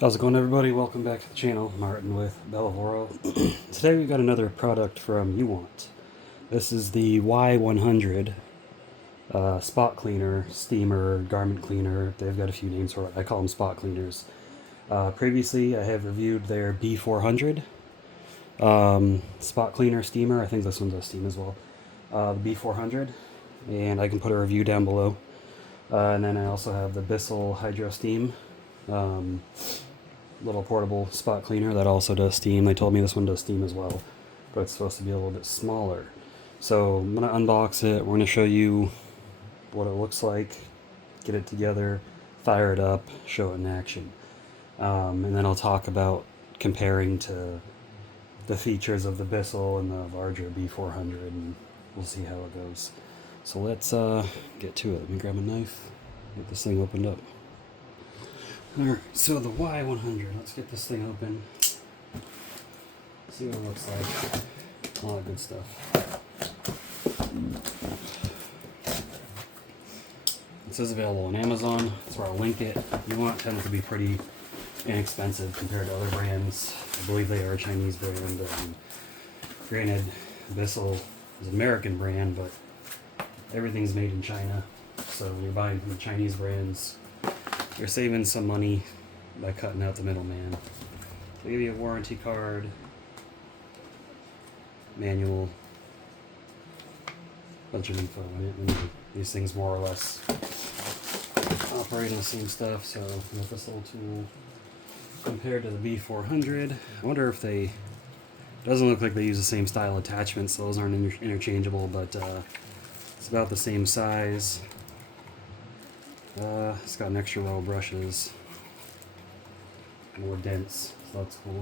How's it going, everybody? Welcome back to the channel. Martin with Bellavoro. Today we've got another product from Uwant. This is the Y100 spot cleaner, steamer, garment cleaner. They've got a few names for it. I call them spot cleaners. Previously, I have reviewed their B400 spot cleaner steamer. I think this one does steam as well. The B400, and I can put a review down below. And then I also have the Bissell Hydro Steam. Little portable spot cleaner that also does steam. They told me this one does steam as well, but it's supposed to be a little bit smaller. So I'm going to unbox it. We're going to show you what it looks like, get it together, fire it up, show it in action. And then I'll talk about comparing to the features of the Bissell and the larger B400, and we'll see how it goes. So let's get to it. Let me grab a knife, get this thing opened up. Alright, so the Y100, let's get this thing open, see what it looks like, all that good stuff. This is available on Amazon, that's where I'll link it. Uwant tends to be pretty inexpensive compared to other brands. I believe they are a Chinese brand. Granted, Bissell is an American brand, but everything's made in China, so when you're buying from the Chinese brands, you're saving some money by cutting out the middleman. They give you a warranty card, manual, bunch of info in it, and these things more or less operate on the same stuff. So with this little tool, compared to the B400, I wonder if they, doesn't look like they use the same style attachments, so those aren't interchangeable, but it's about the same size. It's got an extra row of brushes, more dense, so that's cool.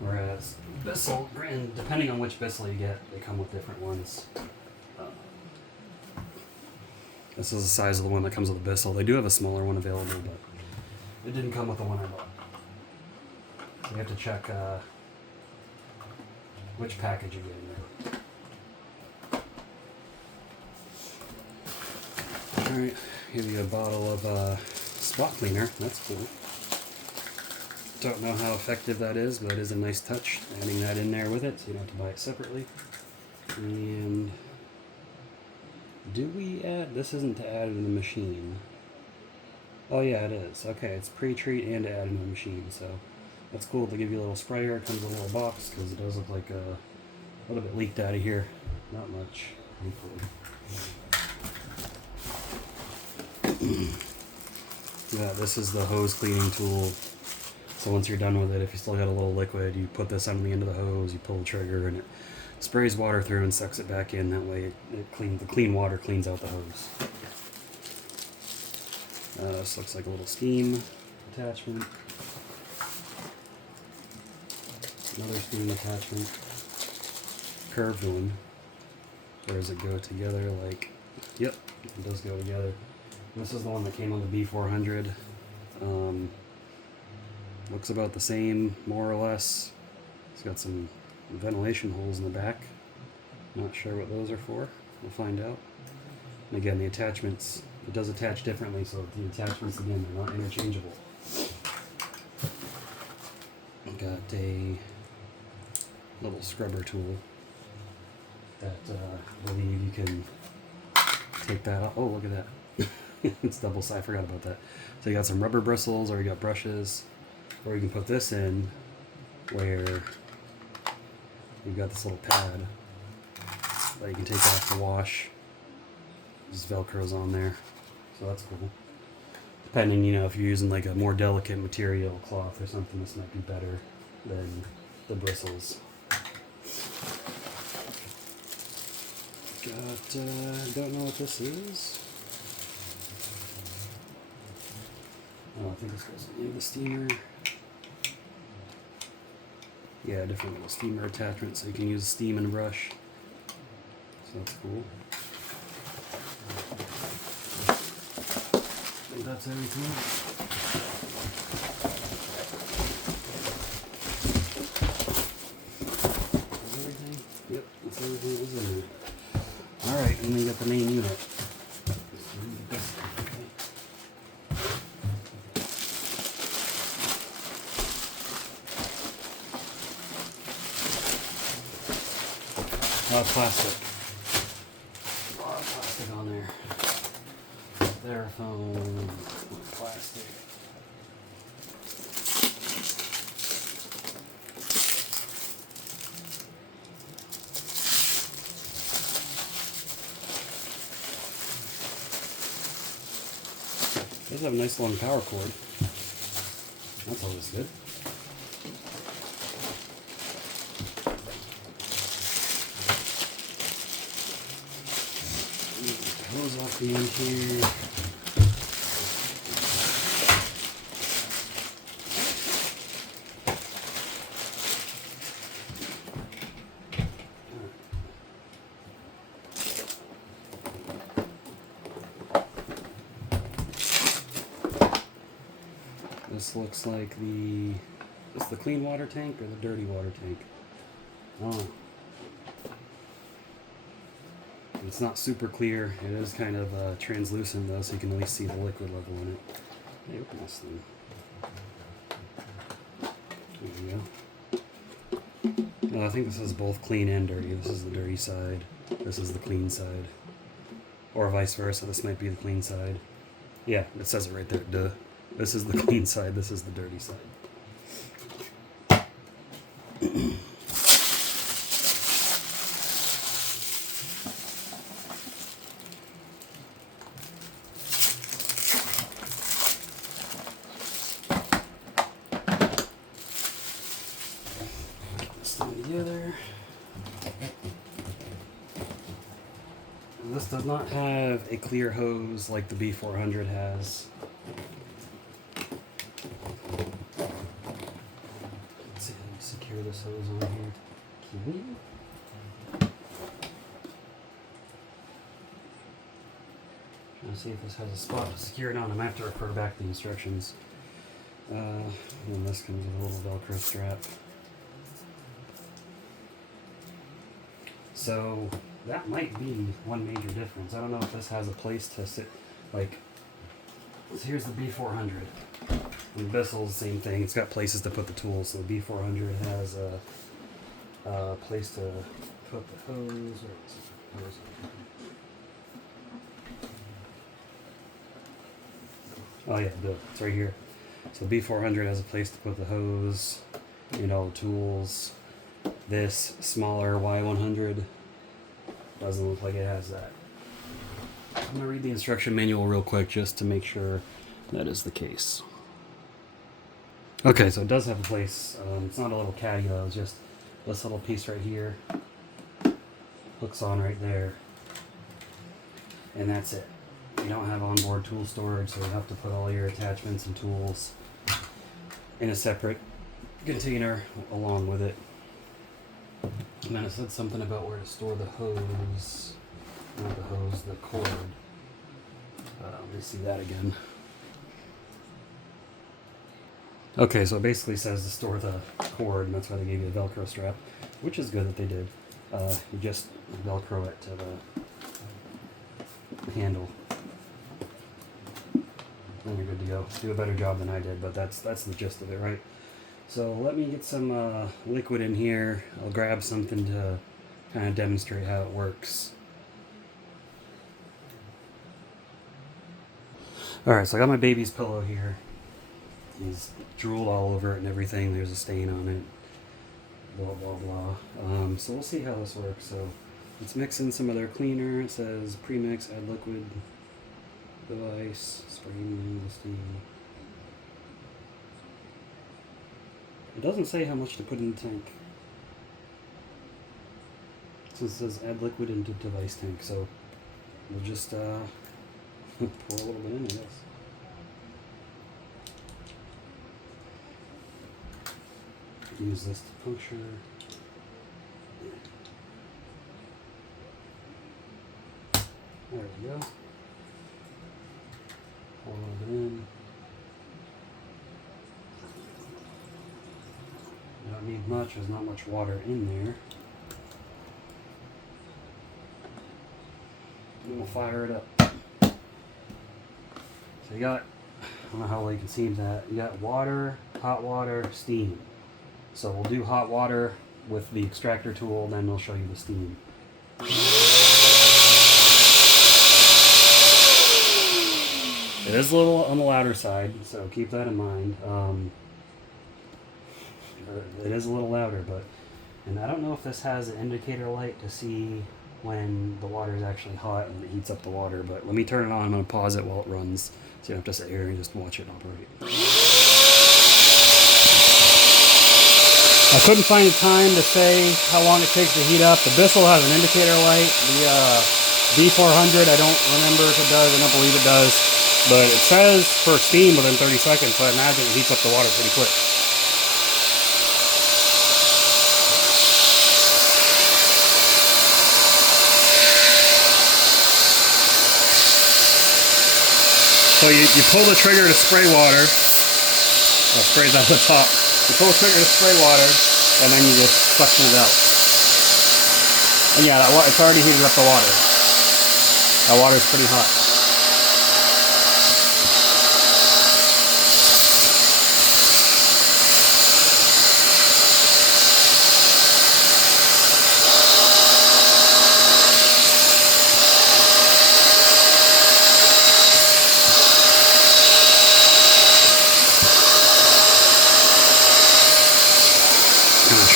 Whereas Bissell, and depending on which Bissell you get, they come with different ones. This is the size of the one that comes with the Bissell. They do have a smaller one available, but it didn't come with the one I bought. So you have to check which package you get in there. Alright, give you a bottle of spot cleaner. That's cool. Don't know how effective that is, but it is a nice touch, adding that in there with it, so you don't have to buy it separately. And do we add, this isn't to add in the machine. Oh yeah, it is. Okay, it's pre-treat and to add in the machine, so that's cool. They give you a little sprayer. It comes in a little box, because it does look like a little bit leaked out of here. Not much, hopefully. Yeah, this is the hose cleaning tool. So once you're done with it, if you still got a little liquid, you put this on the end of the hose, you pull the trigger, and it sprays water through and sucks it back in. That way it cleans, the clean water cleans out the hose. This looks like a little steam attachment. Another steam attachment. Curved one. Or does it go together like, yep, it does go together. This is the one that came on the B400. Looks about the same, more or less. It's got some ventilation holes in the back. Not sure what those are for. We'll find out. And again, the attachments, it does attach differently, so the attachments, again, they're not interchangeable. Got a little scrubber tool that I believe you can take that off. Oh, look at that. It's double side, I forgot about that. So you got some rubber bristles, or you got brushes, or you can put this in where you've got this little pad that you can take off to wash. Just Velcro's on there, so that's cool. Depending, you know, if you're using like a more delicate material, cloth or something, this might be better than the bristles. Don't know what this is. Oh, I think this goes in the steamer. Yeah, different little steamer attachment, so you can use steam and brush. So that's cool. I think that's everything. Is everything? Yep, that's everything that was in there. Alright, and then you got the main unit. Plastic. A lot of plastic on there. Styrofoam, plastic. It does have a nice long power cord. That's always good. Hose off the end here. This looks like is this the clean water tank or the dirty water tank? Oh. It's not super clear. It is kind of translucent though, so you can at least see the liquid level in it. Hey, open this thing. There we go. I think this is both clean and dirty. This is the dirty side. This is the clean side. Or vice versa. This might be the clean side. Yeah, it says it right there. Duh. This is the clean side. This is the dirty side. Together. This does not have a clear hose like the B400 has. Let's see how you secure this hose on here. Can we? Trying to see if this has a spot to secure it on. I might have to refer back to the instructions. And this comes with a little Velcro strap. So that might be one major difference. I don't know if this has a place to sit, like, so here's the B400. And the Bissell's the same thing. It's got places to put the tools. So the B400 has a place to put the hose. Where is it? Oh yeah, it's right here. So the B400 has a place to put the hose, the tools. This smaller Y100 doesn't look like it has that. I'm going to read the instruction manual real quick just to make sure that is the case. Okay, so it does have a place. It's not a little caddy though, it's just this little piece right here. Hooks on right there. And that's it. You don't have onboard tool storage, so you have to put all your attachments and tools in a separate container along with it. And then it said something about where to store the hose. Not the hose, the cord. Let me see that again. Okay, so it basically says to store the cord, and that's why they gave you the Velcro strap, which is good that they did. You just Velcro it to the handle. And you're good to go. Do a better job than I did, but that's the gist of it, right? So let me get some liquid in here. I'll grab something to kind of demonstrate how it works. Alright, so I got my baby's pillow here. He's drooled all over it and everything. There's a stain on it. Blah, blah, blah. So we'll see how this works. So let's mix in some of their cleaner. It says premix, add liquid, device, spray in the steam. It doesn't say how much to put in the tank. So it says add liquid into device tank. So we'll just pour a little bit into this. Use this to puncture. There we go. Pour a little bit in. You don't need much, there's not much water in there. And we'll fire it up. So you got, I don't know how well you can see that, you got water, hot water, steam. So we'll do hot water with the extractor tool, then we'll show you the steam. It is a little on the louder side, so keep that in mind. It is a little louder, and I don't know if this has an indicator light to see when the water is actually hot and it heats up the water, but let me turn it on. I'm going to pause it while it runs, so you don't have to sit here and just watch it operate. I couldn't find a time to say how long it takes to heat up. The Bissell has an indicator light. The B400, I don't remember if it does. I don't believe it does. But it says for steam within 30 seconds, so I imagine it heats up the water pretty quick. So you pull the trigger to spray water. Well, it sprays out the top. You pull the trigger to spray water, and then you just suction it out. And yeah, it's already heated up the water. That water's pretty hot.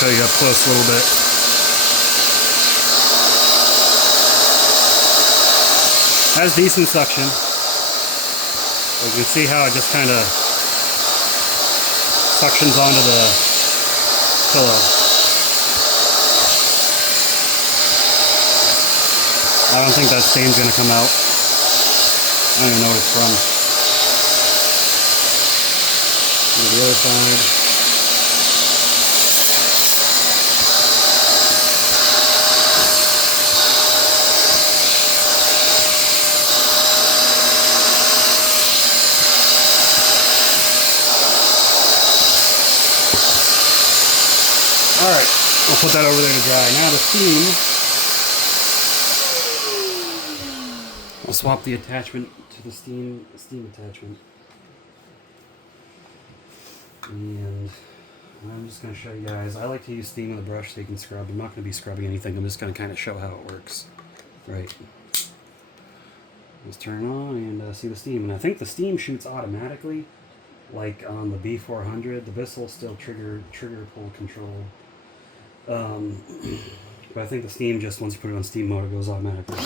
Show you up close a little bit. Has decent suction. You can see how it just kind of suctions onto the pillow. I don't think that stain's going to come out. I don't even know what it's from. Go to the other side. Alright, I'll put that over there to dry. Now the steam, I'll swap the attachment to the steam attachment. And I'm just going to show you guys. I like to use steam with a brush so you can scrub. I'm not going to be scrubbing anything. I'm just going to kind of show how it works. Right. Just turn it on and see the steam. And I think the steam shoots automatically, like on the B400. The Bissell still trigger pull control. But I think the steam, just once you put it on steam mode, it goes automatically.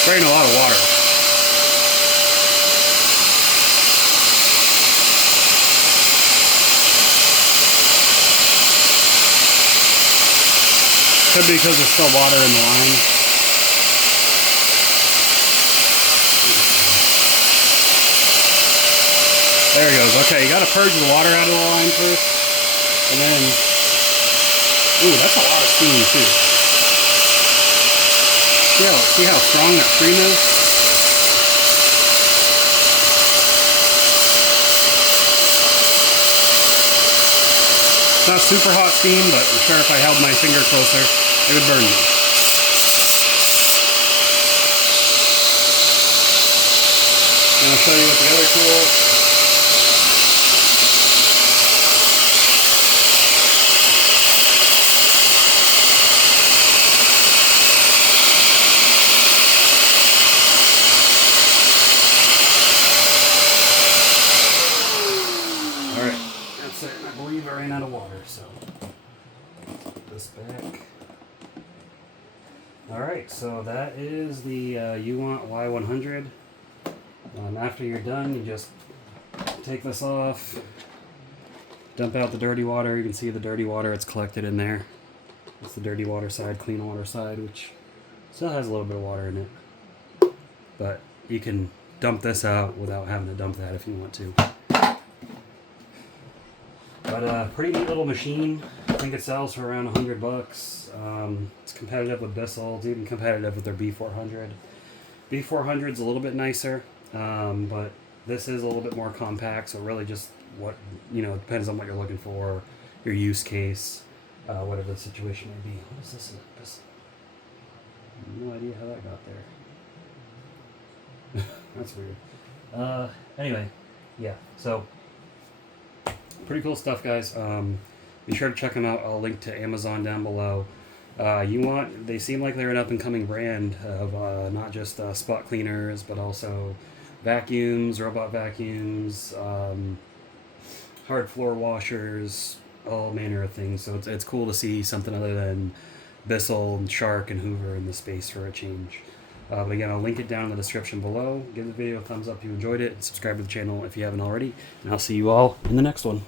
Spraying a lot of water. Could be because there's still water in the line. There it goes. Okay, you got to purge the water out of the line first. And then, ooh, that's a lot of steam too. See how strong that stream is? It's not super hot steam, but I'm sure if I held my finger closer, it would burn me. And I'll show you with the other tool. Alright, that's it. I believe I ran out of water, so put this back. Alright, so that is the Uwant Y100. After you're done, you just take this off, dump out the dirty water. You can see the dirty water, it's collected in there. It's the dirty water side, clean water side, which still has a little bit of water in it. But you can dump this out without having to dump that if you want to. But pretty neat little machine. I think it sells for around $100. It's competitive with Bissell. It's even competitive with their B400. B400's a little bit nicer, but this is a little bit more compact. So really, just what it depends on what you're looking for, your use case, whatever the situation may be. What is this? No idea how that got there. That's weird. Anyway, yeah. So pretty cool stuff, guys. Be sure to check them out. I'll link to Amazon down below. They seem like they're an up and coming brand of not just spot cleaners, but also vacuums, robot vacuums, hard floor washers, all manner of things. So it's cool to see something other than Bissell and Shark and Hoover in the space for a change. But again, I'll link it down in the description below. Give the video a thumbs up if you enjoyed it, and subscribe to the channel if you haven't already. And I'll see you all in the next one.